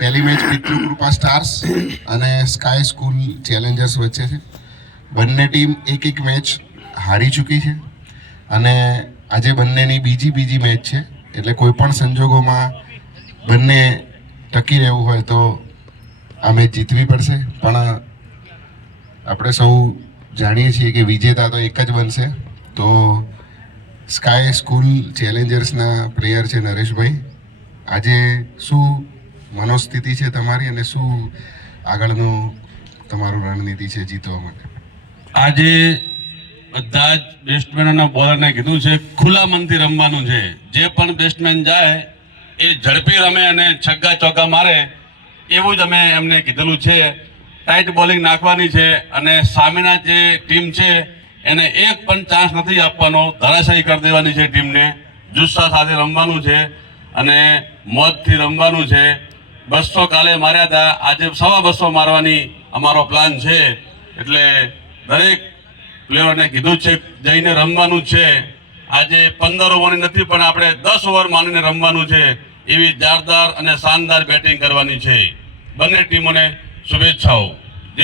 પહેલી match પિતૃકૃપા stars અને sky school Challengers વચ્ચે છે. બંને ટીમ એક મેચ હારી ચૂકી છે અને આજે બંનેની બીજી મેચ છે. એટલે કોઈ પણ સંજોગોમાં બંને ટકી રહેવું હોય તો આ મેચ જીતવી પડશે. પણ આપણે સૌ જાણીએ છીએ કે વિજેતા તો એક જ બનશે. તો સ્કાય સ્કૂલ ચેલેન્જર્સના પ્લેયર છે નરેશભાઈ, આજે શું મનોસ્થિતિ છે તમારી અને શું આગળનું તમારું રણનીતિ છે જીતવા માટે? આજે બધા જ બેટ્સમેન અને બોલરને કીધું છે ખુલ્લા મનથી રમવાનું છે. જે પણ બેટ્સમેન જાય એ ઝડપી રમે અને છગ્ગા ચોગ્ગા મારે એવું જ અમે એમને કીધેલું છે. ટાઈટ બોલિંગ નાખવાની છે અને સામેના જે ટીમ છે એને એક પણ ચાન્સ નથી આપવાનો, ધરાશાયી કરી દેવાની છે ટીમને. જુસ્સા સાથે રમવાનું છે અને મોજથી રમવાનું છે. 200 કાલે માર્યા હતા, આજે 250 મારવાની અમારો પ્લાન છે. એટલે દરેક પ્લેયરોને કીધું છે જઈને રમવાનું છે. આજે 15 ઓવરની નથી પણ આપણે 10 ઓવર માનીને રમવાનું છે. એવી જોરદાર અને શાનદાર બેટિંગ કરવાની છે. બંને ટીમોને શુભેચ્છાઓ.